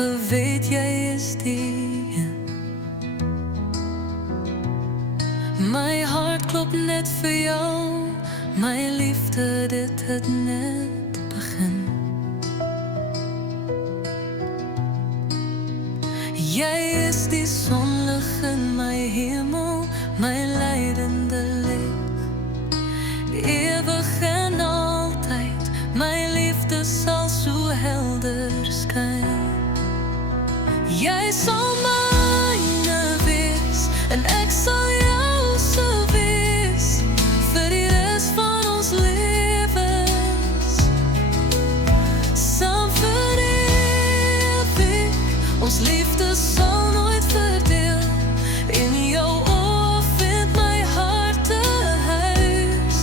geweet jy is die een. My hart klop net vir jou, my liefde, dit het net begin. Jy is die sonlig in my hemel, my leidende lig. Ewig en altyd, my liefde sal so helder skyn. Jy sal myne wees, en ek sal jou se wees, vir die res van ons lewens. Saam vir ewig, ons liefde sal nooit verdeel. In jou oor vind my hart 'n huis.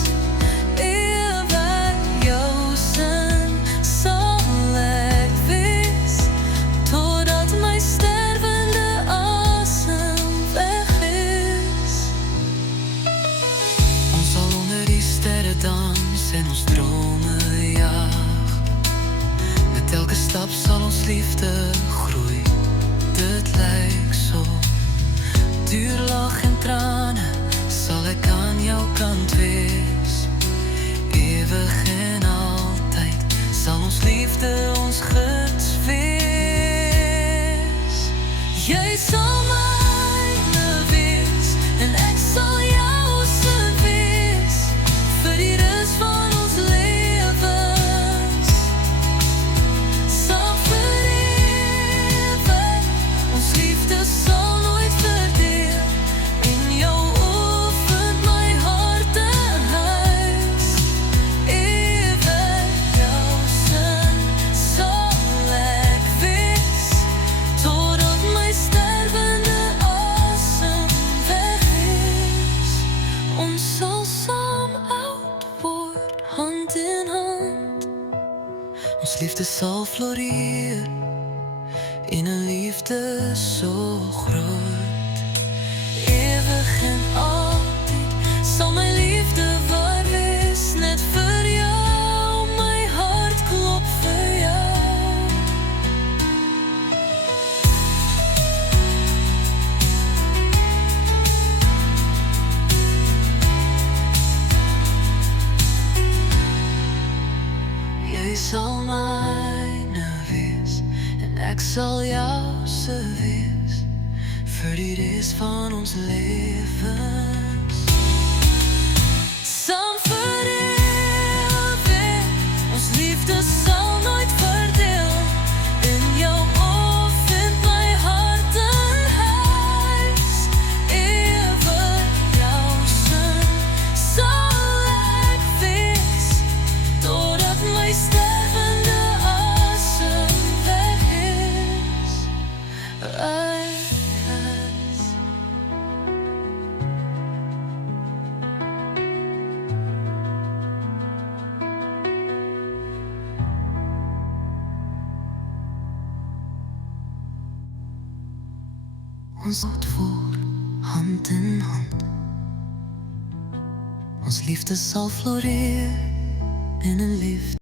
Ewig jou sin sal ek wees, totdat my stervende asem weg is. Ons sal onder die sterre dans en ons drome jag. Met elke stap sal ons liefde groei. Dit lyk so. Duur lag en trane sal ek aan jou kant wees. Ewig en altyd sal ons liefde ons gids wees. Jy sal myne wees, en ek sal jou se wees, vir die res van ons lewens. Saam vir ewig, ons liefde sal nooit verdeel. In jou oor vind my hart 'n huis. Ewig jou sin sal ek wees, totdat my stervende asem weg is. Ons sal saam oud word, hand in hand. Ons liefde sal floreer in 'n liefde so groot. Ewig en altyd sal my liefde waar wees, net vir jou, my hart klop vir jou. Jy sal myne wees, en ek sal jou se wees, vir die res van ons lewens. Saam vir ewig, ons liefde sal nooit verdeel. In jou oor vind my hart 'n huis. Ewig jou sin sal ek wees, totdat my stervende asem weg is. Ons oud word, hand in hand. Ons liefde sal floreer in 'n liefde